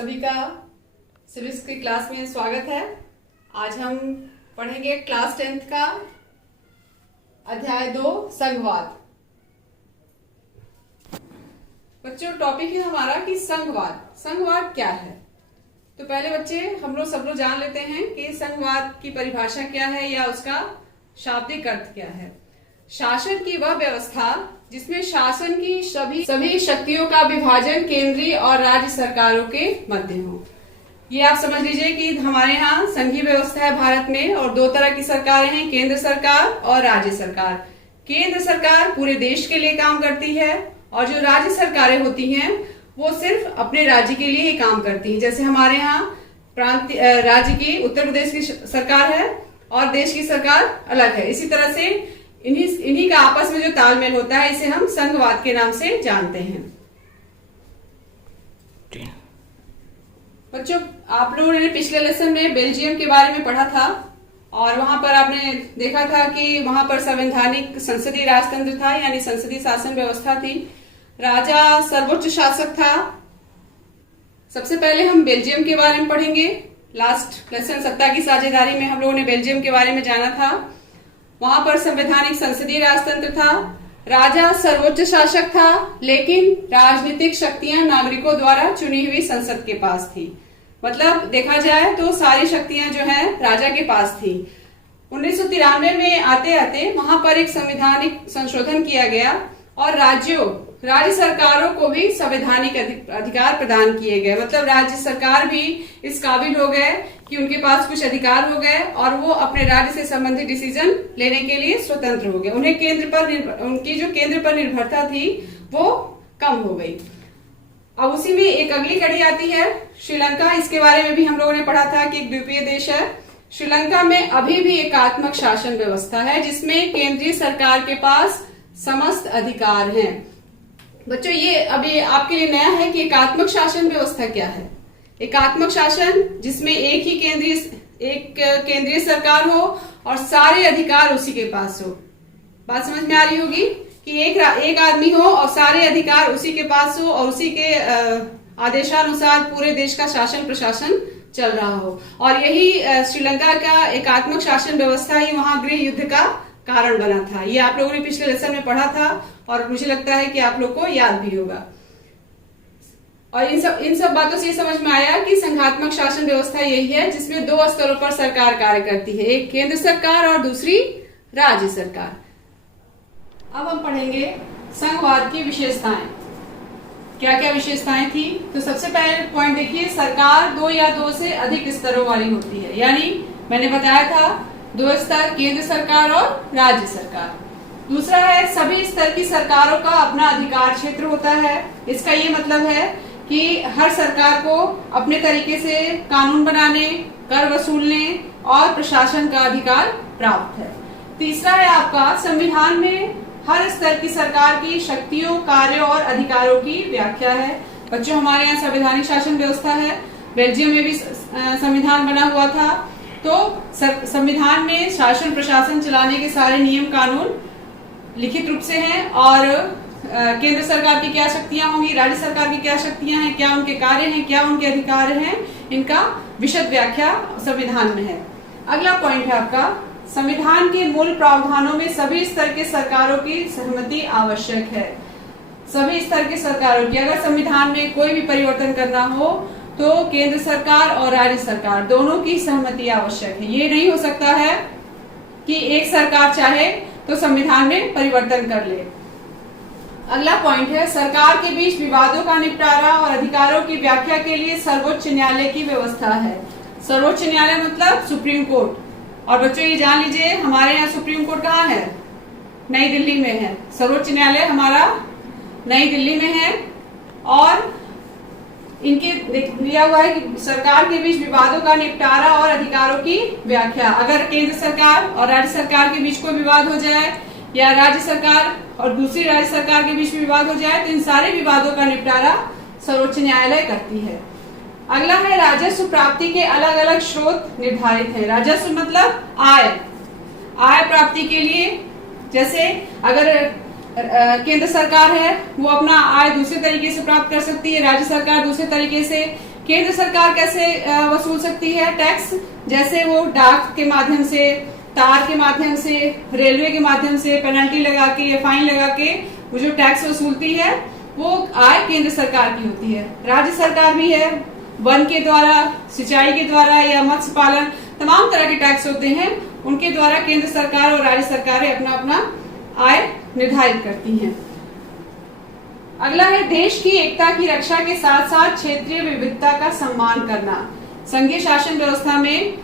सभी का सिविक्स की क्लास में स्वागत है। आज हम पढ़ेंगे क्लास 10th का अध्याय 2 संघवाद। बच्चों, टॉपिक है हमारा कि संघवाद क्या है। तो पहले बच्चे सब लोग जान लेते हैं कि संघवाद की परिभाषा क्या है या उसका शाब्दिक अर्थ क्या है। शासन की वह व्यवस्था जिसमें शासन की सभी शक्तियों का विभाजन केंद्रीय और राज्य सरकारों के मध्य हो। ये आप समझ लीजिए कि हमारे यहाँ संघीय व्यवस्था है भारत में, और दो तरह की सरकारें हैं, केंद्र सरकार और राज्य सरकार। केंद्र सरकार पूरे देश के लिए काम करती है और जो राज्य सरकारें होती हैं वो सिर्फ अपने राज्य के लिए ही काम करती है। जैसे हमारे यहाँ राज्य की उत्तर प्रदेश की सरकार है और देश की सरकार अलग है। इसी तरह से इन्हीं का आपस में जो तालमेल होता है इसे हम संघवाद के नाम से जानते हैं। बच्चों, आप लोगों ने पिछले लेसन में बेल्जियम के बारे में पढ़ा था और वहां पर आपने देखा था कि वहां पर संवैधानिक संसदीय राजतंत्र था, यानी संसदीय शासन व्यवस्था थी। राजा सर्वोच्च शासक था। सबसे पहले हम बेल्जियम के बारे में पढ़ेंगे। लास्ट लेसन सत्ता की साझेदारी में हम लोगों ने बेल्जियम के बारे में जाना था। वहां पर संवैधानिक संसदीय राजतंत्र था, राजा सर्वोच्च शासक था, लेकिन राजनीतिक शक्तियां नागरिकों द्वारा चुनी हुई संसद के पास थी। मतलब देखा जाए तो सारी शक्तियां जो है राजा के पास थी। 1993 में आते आते वहां पर एक संवैधानिक संशोधन किया गया और राज्य सरकारों को भी संवैधानिक अधिकार प्रदान किए गए। मतलब राज्य सरकार भी इस काबिल हो गए कि उनके पास कुछ अधिकार हो गए और वो अपने राज्य से संबंधित डिसीजन लेने के लिए स्वतंत्र हो गए। उनकी जो केंद्र पर निर्भरता थी वो कम हो गई। अब उसी में एक अगली कड़ी आती है श्रीलंका। इसके बारे में भी हम लोगों ने पढ़ा था कि एक द्वीपीय देश है। श्रीलंका में अभी भी एकात्मक शासन व्यवस्था है जिसमें केंद्रीय सरकार के पास समस्त अधिकार हैं। बच्चों, ये अभी आपके लिए नया है कि एकात्मक शासन व्यवस्था क्या है। एकात्मक शासन जिसमें एक केंद्रीय सरकार हो और सारे अधिकार उसी के पास हो। बात समझ में आ रही होगी कि एक आदमी हो और सारे अधिकार उसी के पास हो और उसी के आदेशानुसार पूरे देश का शासन प्रशासन चल रहा हो। और यही श्रीलंका का एकात्मक शासन व्यवस्था ही वहां गृह युद्ध का कारण बना था। ये आप लोगों ने पिछले लेसन में पढ़ा था और मुझे लगता है कि आप लोग को याद भी होगा। और इन सब बातों से ये समझ में आया कि संघात्मक शासन व्यवस्था यही है जिसमें दो स्तरों पर सरकार कार्य करती है, एक केंद्र सरकार और दूसरी राज्य सरकार। अब हम पढ़ेंगे संघवाद की विशेषताएं। क्या क्या विशेषताएं थी। तो सबसे पहले पॉइंट देखिए, सरकार दो या दो से अधिक स्तरों वाली होती है। यानी मैंने बताया था दो स्तर, केंद्र सरकार और राज्य सरकार। दूसरा है सभी स्तर की सरकारों का अपना अधिकार क्षेत्र होता है। इसका ये मतलब है कि हर सरकार को अपने तरीके से कानून बनाने, कर वसूलने और प्रशासन का अधिकार प्राप्त है। तीसरा है आपका संविधान में हर स्तर की सरकार की शक्तियों, कार्यों और अधिकारों की व्याख्या है। बच्चों, हमारे यहाँ संवैधानिक शासन व्यवस्था है। बेल्जियम में भी संविधान बना हुआ था। तो संविधान में शासन प्रशासन चलाने के सारे नियम कानून लिखित रूप से हैं और केंद्र सरकार की क्या शक्तियां होंगी, राज्य सरकार की क्या शक्तियां हैं, क्या उनके कार्य हैं, क्या उनके अधिकार हैं, इनका विशद व्याख्या संविधान में है। अगला पॉइंट है आपका, संविधान के मूल प्रावधानों में सभी स्तर के सरकारों की सहमति आवश्यक है। सभी स्तर के सरकारों की, अगर संविधान में कोई भी परिवर्तन करना हो तो केंद्र सरकार और राज्य सरकार दोनों की सहमति आवश्यक है। ये नहीं हो सकता है कि एक सरकार चाहे तो संविधान में परिवर्तन कर ले। अगला पॉइंट है, सरकार के बीच विवादों का निपटारा और अधिकारों की व्याख्या के लिए सर्वोच्च न्यायालय की व्यवस्था है। सर्वोच्च न्यायालय मतलब सुप्रीम कोर्ट। और बच्चों ये जान लीजिए, हमारे यहाँ सुप्रीम कोर्ट कहाँ है? नई दिल्ली में है। सर्वोच्च न्यायालय हमारा नई दिल्ली में है। और इनके दिया हुआ है कि सरकार के बीच विवादों का निपटारा और अधिकारों की व्याख्या। अगर केंद्र सरकार और राज्य सरकार के बीच कोई विवाद हो जाए या राज्य सरकार और दूसरी राज्य सरकार के बीच में विवाद हो जाए तो इन सारे विवादों का निपटारा सर्वोच्च न्यायालय करती है। अगला है राजस्व प्राप्ति के अलग अलग स्रोत निर्धारित है। राजस्व मतलब आय प्राप्ति के लिए, जैसे अगर केंद्र सरकार है वो अपना आय दूसरे तरीके से प्राप्त कर सकती है, राज्य सरकार दूसरे तरीके से। केंद्र सरकार कैसे वसूल सकती है टैक्स, जैसे वो डाक के माध्यम से, तार के माध्यम से, रेलवे के माध्यम से पेनल्टी लगा के या फाइन लगा के वो जो टैक्स वसूलती है वो आय केंद्र सरकार की होती है। राज्य सरकार भी है, वन के द्वारा, सिंचाई के द्वारा या मत्स्य पालन, तमाम तरह के टैक्स होते हैं, उनके द्वारा केंद्र सरकार और राज्य सरकारें अपना अपना आय निर्धारित करती हैं। अगला है देश की एकता की रक्षा के साथ साथ क्षेत्रीय विविधता का सम्मान करना। संघीय शासन व्यवस्था में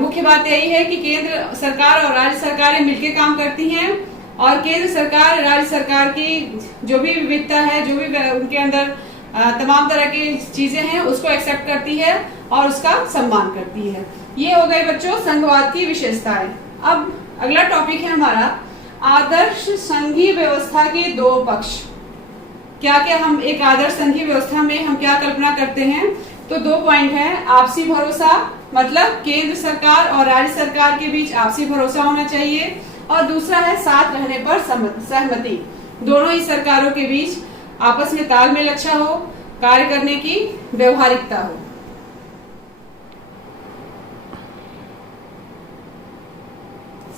मुख्य बात यही है कि केंद्र सरकार और राज्य सरकारें मिलकर काम करती हैं और केंद्र सरकार राज्य सरकार की जो भी विविधता है, जो भी उनके अंदर तमाम तरह की चीजें हैं उसको एक्सेप्ट करती है और उसका सम्मान करती है। ये हो गए बच्चों संघवाद की विशेषताएं। अब अगला टॉपिक है हमारा आदर्श संघीय व्यवस्था के दो पक्ष। क्या क्या हम एक आदर्श संघीय व्यवस्था में हम क्या कल्पना करते हैं, तो 2 पॉइंट है। आपसी भरोसा, मतलब केंद्र सरकार और राज्य सरकार के बीच आपसी भरोसा होना चाहिए, और दूसरा है साथ रहने पर सहमति। दोनों ही सरकारों के बीच आपस में तालमेल अच्छा हो, कार्य करने की व्यवहारिकता हो।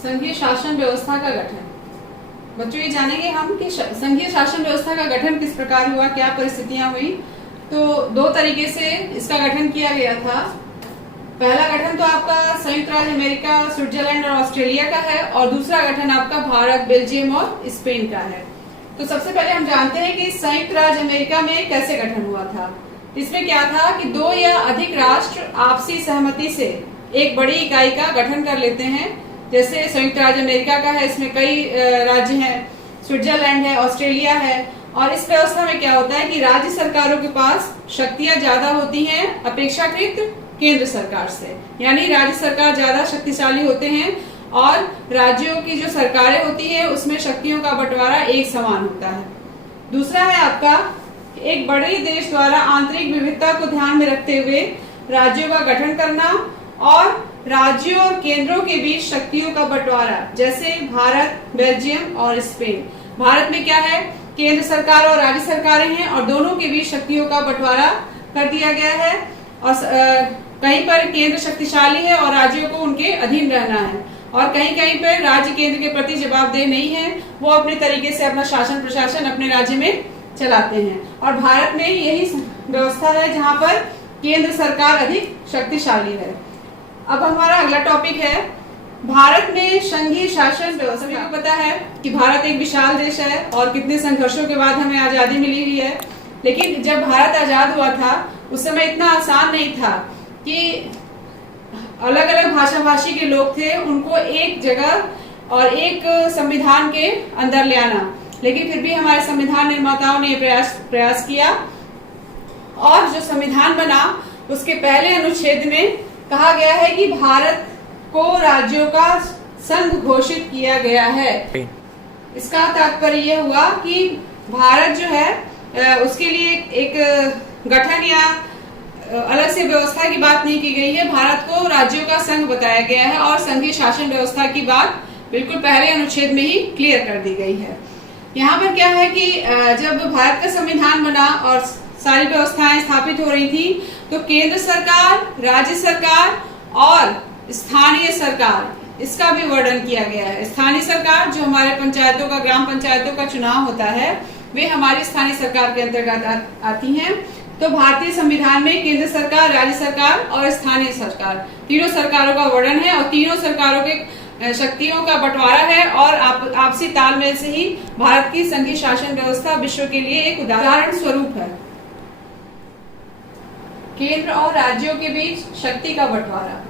संघीय शासन व्यवस्था का गठन। बच्चों ये जानेंगे हम कि संघीय शासन व्यवस्था का गठन किस प्रकार हुआ, क्या परिस्थितियां हुई। तो 2 तरीके से इसका गठन किया गया था। पहला गठन तो आपका संयुक्त राज्य अमेरिका, स्विट्जरलैंड और ऑस्ट्रेलिया का है, और दूसरा गठन आपका भारत, बेल्जियम और स्पेन का है। तो सबसे पहले हम जानते हैं कि संयुक्त राज्य अमेरिका में कैसे गठन हुआ था। इसमें क्या था कि 2 या अधिक राष्ट्र आपसी सहमति से एक बड़ी इकाई का गठन कर लेते हैं। जैसे संयुक्त राज्य अमेरिका का है, इसमें कई राज्य हैं, स्विट्जरलैंड है, ऑस्ट्रेलिया है, और इस व्यवस्था में क्या होता है कि राज्य सरकारों के पास शक्तियां ज्यादा होती हैं अपेक्षाकृत केंद्र सरकार से, यानी राज्य सरकार ज्यादा शक्तिशाली होते हैं और राज्यों की जो सरकारें होती है उसमें शक्तियों का बंटवारा एक समान होता है। दूसरा है आपका एक बड़े देश द्वारा आंतरिक विविधता को ध्यान में रखते हुए राज्यों का गठन करना और राज्यों और केंद्रों के बीच शक्तियों का बंटवारा, जैसे भारत, बेल्जियम और स्पेन। भारत में क्या है, केंद्र सरकार और राज्य सरकारें हैं और दोनों के बीच शक्तियों का बंटवारा कर दिया गया है, और कहीं पर केंद्र शक्तिशाली है और राज्यों को उनके अधीन रहना है, और कहीं कहीं पर राज्य केंद्र के प्रति जवाबदेह नहीं है, वो अपने तरीके से अपना शासन प्रशासन अपने राज्य में चलाते हैं। और भारत में यही व्यवस्था है जहां पर केंद्र सरकार अधिक शक्तिशाली है। अब हमारा अगला टॉपिक है भारत में संघीय शासन व्यवस्था। सभी को पता है कि भारत एक विशाल देश है और कितने संघर्षों के बाद हमें आजादी मिली हुई है, लेकिन जब भारत आजाद हुआ था उस समय इतना आसान नहीं था कि अलग अलग भाषा भाषी के लोग थे उनको एक जगह और एक संविधान के अंदर ले आना, लेकिन फिर भी हमारे संविधान निर्माताओं ने प्रयास किया, और जो संविधान बना उसके पहले अनुच्छेद में कहा गया है कि भारत को राज्यों का संघ घोषित किया गया है। इसका तात्पर्य यह हुआ कि भारत जो है उसके लिए एक गठन या अलग से व्यवस्था की बात नहीं की गई है, भारत को राज्यों का संघ बताया गया है और संघीय शासन व्यवस्था की बात बिल्कुल पहले अनुच्छेद में ही क्लियर कर दी गई है। यहाँ पर क्या है कि जब भारत का संविधान बना और सारी व्यवस्थाएं स्थापित हो रही थी, तो केंद्र सरकार, राज्य सरकार और स्थानीय सरकार, इसका भी वर्णन किया गया है। स्थानीय सरकार जो हमारे पंचायतों का, ग्राम पंचायतों का चुनाव होता है, वे हमारी स्थानीय सरकार के अंतर्गत आती हैं। तो भारतीय संविधान में केंद्र सरकार, राज्य सरकार और स्थानीय सरकार, तीनों सरकारों का वर्णन है, और तीनों सरकारों के शक्तियों का बंटवारा है, और आपसी तालमेल से ही भारत की संघीय शासन व्यवस्था विश्व के लिए एक उदाहरण स्वरूप है। केंद्र और राज्यों के बीच शक्ति का बंटवारा,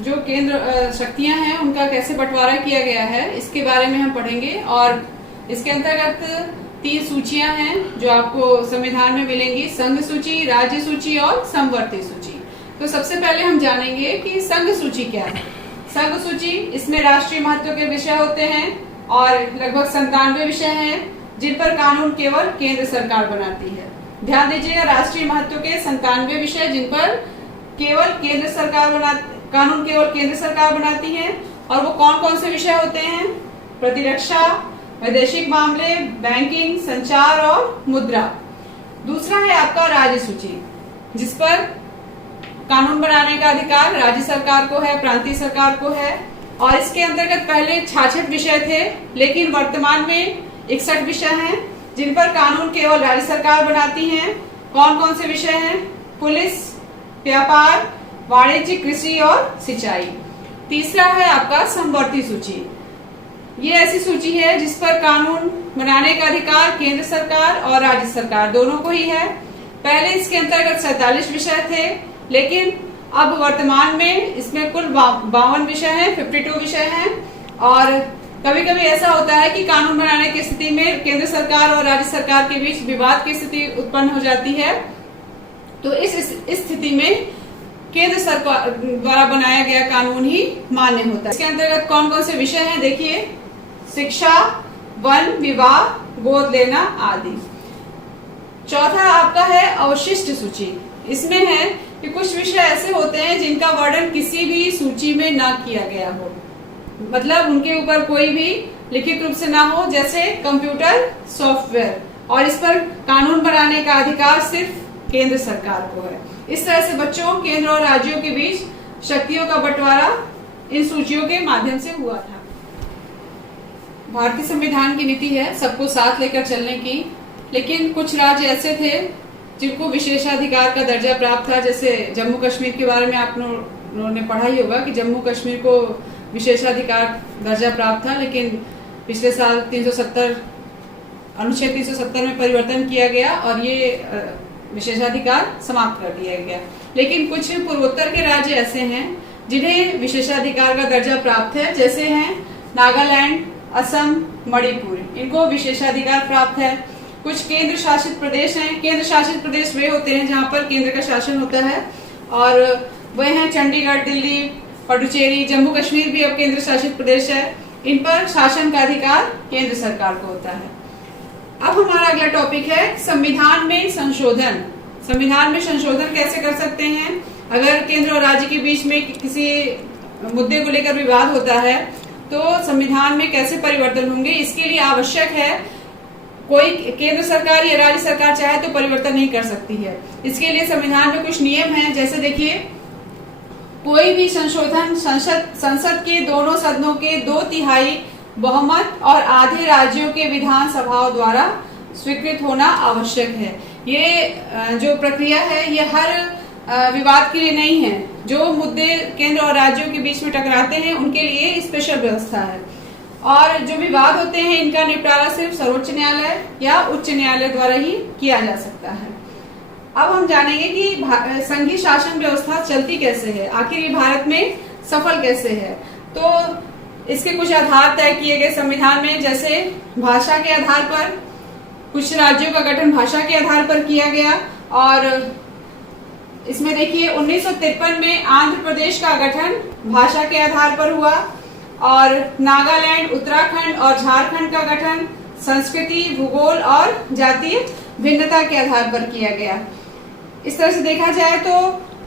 जो केंद्र शक्तियां हैं उनका कैसे बंटवारा किया गया है, इसके बारे में हम पढ़ेंगे। और इसके अंतर्गत 3 सूचियां हैं जो आपको संविधान में मिलेंगी: संघ सूची, राज्य सूची और समवर्ती सूची। तो सबसे पहले हम जानेंगे कि संघ सूची क्या है। संघ सूची, इसमें राष्ट्रीय महत्व के विषय होते हैं और लगभग 97 विषय हैं जिन पर कानून केवल केंद्र सरकार बनाती है। ध्यान दीजिएगा, राष्ट्रीय महत्व के 97 विषय जिन पर केवल केंद्र सरकार कानून केवल केंद्र सरकार बनाती है। और वो कौन कौन से विषय होते हैं? प्रतिरक्षा, वैदेशिक मामले, बैंकिंग, संचार और मुद्रा। दूसरा है आपका राज्य सूची। जिस पर कानून बनाने का अधिकार राज्य सरकार को है, प्रांतीय सरकार को है। और इसके अंतर्गत पहले 66 विषय थे, लेकिन वर्तमान में 61 विषय हैं जिन पर कानून केवल राज्य सरकार बनाती है। कौन कौन से विषय हैं? पुलिस, व्यापार, वाणिज्य, कृषि और सिंचाई। तीसरा है आपका समवर्ती सूची। ये ऐसी सूची है जिस पर कानून बनाने का अधिकार केंद्र सरकार और राज्य सरकार दोनों को ही है। पहले इसके अंतर्गत 47 विषय थे, लेकिन अब वर्तमान में इसमें कुल 52 विषय हैं, 52 विषय हैं। और कभी कभी ऐसा होता है कि कानून बनाने की स्थिति में केंद्र सरकार और राज्य सरकार के बीच विवाद की स्थिति उत्पन्न हो जाती है। तो इस स्थिति में केंद्र सरकार द्वारा बनाया गया कानून ही मान्य होता है। इसके अंतर्गत कौन कौन से विषय हैं देखिए: शिक्षा, वन, विवाह, गोद लेना आदि। चौथा आपका है अवशिष्ट सूची। इसमें है कि कुछ विषय ऐसे होते हैं जिनका वर्णन किसी भी सूची में ना किया गया हो, मतलब उनके ऊपर कोई भी लिखित रूप से ना हो, जैसे कंप्यूटर सॉफ्टवेयर, और इस पर कानून बनाने का अधिकार सिर्फ केंद्र सरकार को है। इस तरह से बच्चों, केंद्र और राज्यों के बीच शक्तियों का बंटवारा इन सूचियों के माध्यम से हुआ था। भारतीय संविधान की नीति है सबको साथ लेकर चलने की, लेकिन कुछ राज्य ऐसे थे जिनको विशेषाधिकार का दर्जा प्राप्त था। जैसे जम्मू कश्मीर के बारे में आप लोगों ने पढ़ा ही होगा कि जम्मू कश्मीर को विशेषाधिकार दर्जा प्राप्त था, लेकिन पिछले साल 370 अनुच्छेद 370 में परिवर्तन किया गया और ये विशेषाधिकार समाप्त कर दिया गया। लेकिन कुछ पूर्वोत्तर के राज्य ऐसे हैं जिन्हें विशेषाधिकार का दर्जा प्राप्त है, जैसे हैं नागालैंड, असम, मणिपुर, इनको विशेषाधिकार प्राप्त है। कुछ केंद्र शासित प्रदेश हैं। केंद्र शासित प्रदेश वे होते हैं जहां पर केंद्र का शासन होता है, और वह हैं चंडीगढ़, दिल्ली, पुडुचेरी, जम्मू कश्मीर भी अब केंद्र शासित प्रदेश है। इन पर शासन का अधिकार केंद्र सरकार को होता है। अब हमारा अगला टॉपिक है संविधान में संशोधन। संविधान में संशोधन कैसे कर सकते हैं? अगर केंद्र और राज्य के बीच में किसी मुद्दे को लेकर विवाद होता है तो संविधान में कैसे परिवर्तन होंगे, इसके लिए आवश्यक है कोई केंद्र सरकार या राज्य सरकार चाहे तो परिवर्तन नहीं कर सकती है। इसके लिए संविधान में कुछ नियम हैं। जैसे देखिए, कोई भी संशोधन संसद के दोनों सदनों के 2/3 बहुमत और आधे राज्यों के विधानसभाओं द्वारा स्वीकृत होना आवश्यक है। ये जो प्रक्रिया है ये हर विवाद के लिए नहीं है। जो मुद्दे केंद्र और राज्यों के बीच में टकराते हैं उनके लिए स्पेशल व्यवस्था है, और जो विवाद होते हैं इनका निपटारा सिर्फ सर्वोच्च न्यायालय या उच्च न्यायालय द्वारा ही किया जा सकता है। अब हम जानेंगे कि संघीय शासन व्यवस्था चलती कैसे है, आखिर ये भारत में सफल कैसे है। तो इसके कुछ आधार तय किए गए संविधान में, जैसे भाषा के आधार पर कुछ राज्यों का गठन भाषा के आधार पर किया गया। और इसमें देखिए 1953 में आंध्र प्रदेश का गठन भाषा के आधार पर हुआ, और नागालैंड, उत्तराखंड और झारखंड का गठन संस्कृति, भूगोल और जातीय भिन्नता के आधार पर किया गया। इस तरह से देखा जाए तो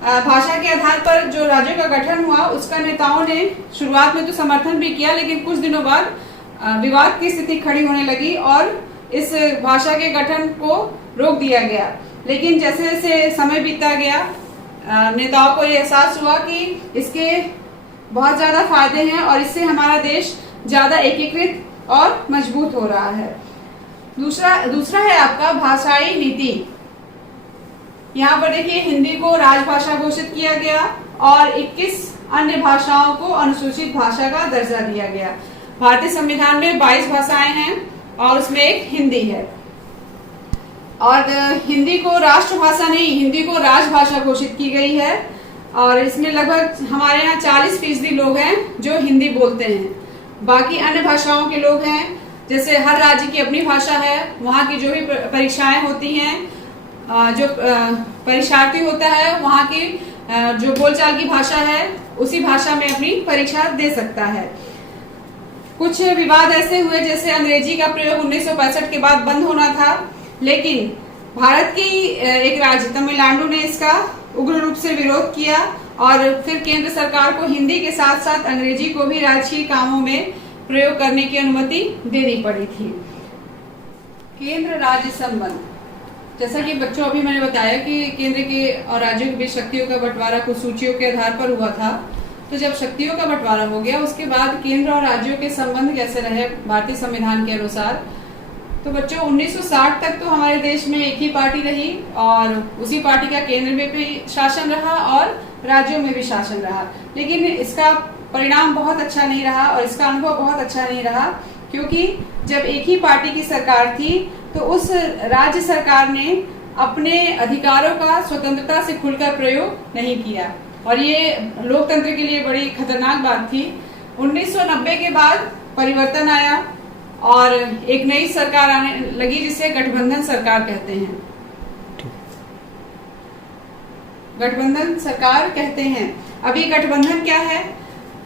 भाषा के आधार पर जो राज्यों का गठन हुआ उसका नेताओं ने शुरुआत में तो समर्थन भी किया, लेकिन कुछ दिनों बाद विवाद की स्थिति खड़ी होने लगी और इस भाषा के गठन को रोक दिया गया। लेकिन जैसे जैसे समय बीतता गया, नेताओं को ये एहसास हुआ कि इसके बहुत ज्यादा फायदे हैं और इससे हमारा देश ज्यादा एकीकृत और मजबूत हो रहा है। दूसरा है आपका भाषाई नीति। यहाँ पर देखिए, हिंदी को राजभाषा घोषित किया गया और 21 अन्य भाषाओं को अनुसूचित भाषा का दर्जा दिया गया। भारतीय संविधान में 22 भाषाएं हैं और उसमें एक हिंदी है। और हिंदी को राष्ट्रभाषा नहीं, हिंदी को राजभाषा घोषित की गई है। और इसमें लगभग हमारे यहाँ 40% लोग हैं जो हिंदी बोलते हैं। बाकी अन्य भाषाओं के लोग हैं, जैसे हर राज्य की अपनी भाषा है, वहाँ की जो भी परीक्षाएं होती हैं, जो परीक्षार्थी होता है वहाँ की जो बोलचाल की भाषा है उसी भाषा में अपनी परीक्षा दे सकता है। कुछ विवाद ऐसे हुए जैसे अंग्रेजी का प्रयोग 1965 के बाद बंद होना था, लेकिन भारत की एक राज्य तमिलनाडु ने इसका उग्र रूप से विरोध किया और फिर केंद्र सरकार को हिंदी के साथ साथ अंग्रेजी को भी राजकीय कामों में प्रयोग करने की अनुमति देनी पड़ी थी। केंद्र राज्य संबंध। जैसा कि बच्चों अभी मैंने बताया कि केंद्र के और राज्यों के बीच शक्तियों का बंटवारा कुछ सूचियों के आधार पर हुआ था। तो जब शक्तियों का बंटवारा हो गया उसके बाद केंद्र और राज्यों के संबंध कैसे रहे भारतीय संविधान के अनुसार, तो बच्चों 1960 तक तो हमारे देश में एक ही पार्टी रही और उसी पार्टी का केंद्र में भी शासन रहा और राज्यों में भी शासन रहा। लेकिन इसका परिणाम बहुत अच्छा नहीं रहा और इसका अनुभव बहुत अच्छा नहीं रहा, क्योंकि जब एक ही पार्टी की सरकार थी तो उस राज्य सरकार ने अपने अधिकारों का स्वतंत्रता से खुलकर प्रयोग नहीं किया और ये लोकतंत्र के लिए बड़ी खतरनाक बात थी। 1990 के बाद परिवर्तन आया और एक नई सरकार आने लगी जिसे गठबंधन सरकार कहते हैं। गठबंधन सरकार कहते हैं। अभी गठबंधन क्या है?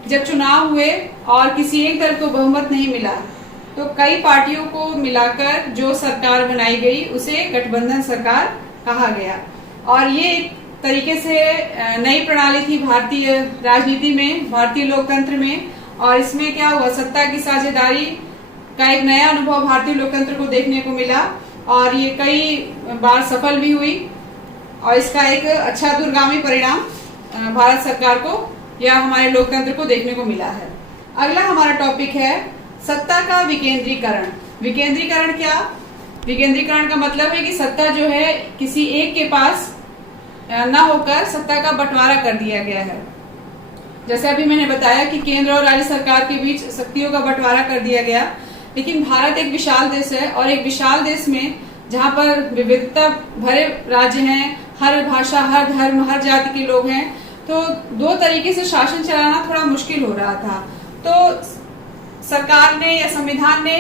जब चुनाव हुए और किसी एक दल को बहुमत नहीं मिला तो कई पार्टियों को मिलाकर जो सरकार बनाई गई उसे गठबंधन सरकार कहा गया और ये एक तरीके से नई प्रणाली थी भारतीय राजनीति में, भारतीय लोकतंत्र में। और इसमें क्या हुआ, सत्ता की साझेदारी का एक नया अनुभव भारतीय लोकतंत्र को देखने को मिला और ये कई बार सफल भी हुई और इसका एक अच्छा दूरगामी परिणाम भारत सरकार को या हमारे लोकतंत्र को देखने को मिला है। अगला हमारा टॉपिक है सत्ता का विकेंद्रीकरण। विकेंद्रीकरण क्या? विकेंद्रीकरण का मतलब है कि सत्ता जो है किसी एक के पास न होकर सत्ता का बंटवारा कर दिया गया है। जैसे अभी मैंने बताया कि केंद्र और राज्य सरकार के बीच शक्तियों का बंटवारा कर दिया गया, लेकिन भारत एक विशाल देश है और एक विशाल देश में जहाँ पर विविधता भरे राज्य हैं, हर भाषा, हर धर्म, हर जाति के लोग हैं, तो दो तरीके से शासन चलाना थोड़ा मुश्किल हो रहा था। तो सरकार ने या संविधान ने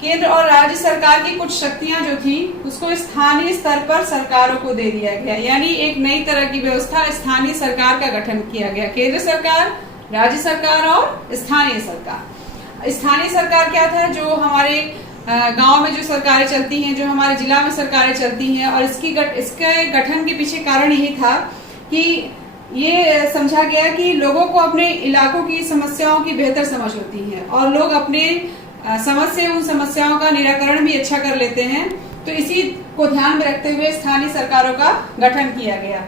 केंद्र और राज्य सरकार की कुछ शक्तियां जो थी उसको स्थानीय स्तर पर सरकारों को दे दिया गया, यानी एक नई तरह की व्यवस्था, स्थानीय सरकार का गठन किया गया। केंद्र सरकार, राज्य सरकार और स्थानीय सरकार। स्थानीय सरकार क्या था? जो हमारे गांव में जो सरकारें चलती हैं, जो हमारे जिला में सरकारें चलती हैं, और इसके गठन के पीछे कारण यही था कि ये समझा गया कि लोगों को अपने इलाकों की समस्याओं की बेहतर समझ होती है और लोग अपने समझ से उन समस्याओं का निराकरण भी अच्छा कर लेते हैं। तो इसी को ध्यान में रखते हुए स्थानीय सरकारों का गठन किया गया।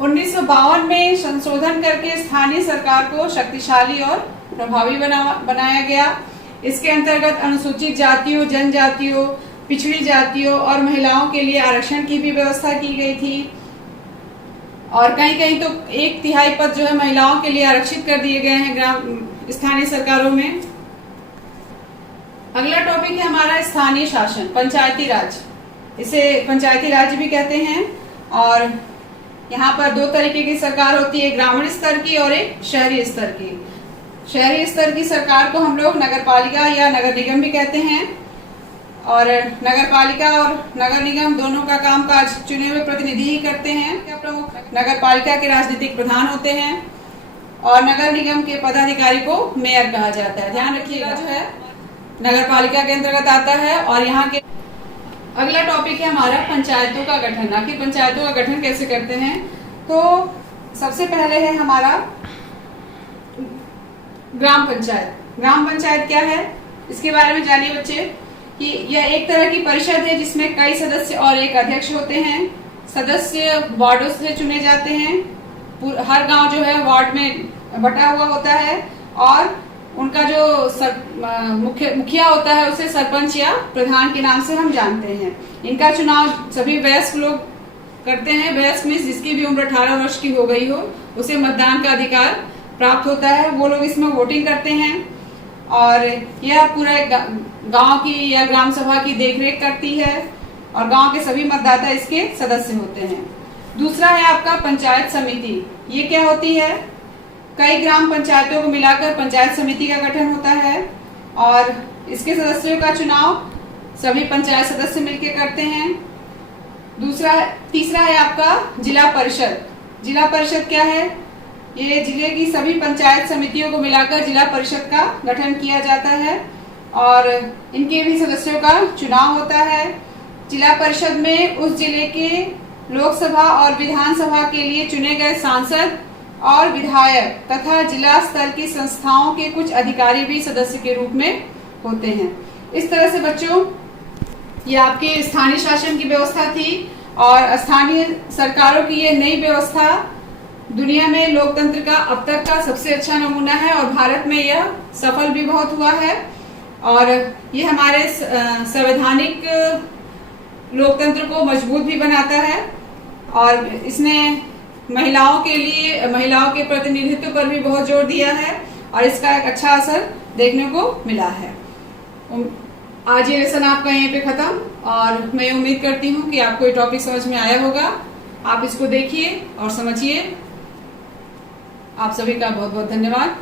1952 में संशोधन करके स्थानीय सरकार को शक्तिशाली और प्रभावी बनाया गया। इसके अंतर्गत अनुसूचित जातियों, जनजातियों, पिछड़ी जातियों और महिलाओं के लिए आरक्षण की भी व्यवस्था की गई थी और कहीं कहीं तो 1/3 पद जो है महिलाओं के लिए आरक्षित कर दिए गए हैं स्थानीय सरकारों में। अगला टॉपिक है हमारा स्थानीय शासन, पंचायती राज। इसे पंचायती राज भी कहते हैं और यहाँ पर दो तरीके की सरकार होती है, ग्रामीण स्तर की और एक शहरी स्तर की। शहरी स्तर की सरकार को हम लोग नगरपालिका या नगर निगम भी कहते हैं और नगरपालिका और नगर निगम दोनों का कामकाज चुने हुए प्रतिनिधि ही करते हैं। प्रमुख नगरपालिका के राजनीतिक प्रधान होते हैं और नगर निगम के पदाधिकारी को मेयर कहा जाता है। ध्यान रखिएगा, जो है नगरपालिका के अंतर्गत आता है। और यहाँ के अगला टॉपिक है हमारा पंचायतों का गठन। आखिर पंचायतों का गठन कैसे करते हैं? तो सबसे पहले है हमारा ग्राम पंचायत। ग्राम पंचायत क्या है, इसके बारे में जानिए बच्चे कि यह एक तरह की परिषद है जिसमें कई सदस्य और एक अध्यक्ष होते हैं। सदस्य वार्डों से चुने जाते हैं। हर गांव जो है वार्ड में बटा हुआ होता है और उनका जो मुखिया होता है उसे सरपंच या प्रधान के नाम से हम जानते हैं। इनका चुनाव सभी वयस्क लोग करते हैं। वयस्क में जिसकी भी उम्र 18 वर्ष की हो गई हो उसे मतदान का अधिकार प्राप्त होता है। वो लोग इसमें वोटिंग करते हैं और यह पूरे गांव की या ग्राम सभा की देखरेख करती है और गांव के सभी मतदाता इसके सदस्य होते हैं। दूसरा है आपका पंचायत समिति। ये क्या होती है? कई ग्राम पंचायतों को मिलाकर पंचायत समिति का गठन होता है और इसके सदस्यों का चुनाव सभी पंचायत सदस्य मिलकर करते हैं। तीसरा है आपका जिला परिषद। जिला परिषद क्या है? ये जिले की सभी पंचायत समितियों को मिलाकर जिला परिषद का गठन किया जाता है और इनके भी सदस्यों का चुनाव होता है। जिला परिषद में उस जिले के लोकसभा और विधानसभा के लिए चुने गए सांसद और विधायक तथा जिला स्तर की संस्थाओं के कुछ अधिकारी भी सदस्य के रूप में होते हैं। इस तरह से बच्चों ये आपके स्थानीय शासन की व्यवस्था थी और स्थानीय सरकारों की ये नई व्यवस्था दुनिया में लोकतंत्र का अब तक का सबसे अच्छा नमूना है और भारत में यह सफल भी बहुत हुआ है। और ये हमारे संवैधानिक लोकतंत्र को मजबूत भी बनाता है और इसने महिलाओं के प्रतिनिधित्व पर भी बहुत जोर दिया है और इसका एक अच्छा असर देखने को मिला है। आज ये लेसन आपका यहीं पे खत्म और मैं उम्मीद करती हूँ कि आपको ये टॉपिक समझ में आया होगा। आप इसको देखिए और समझिए। आप सभी का बहुत बहुत धन्यवाद।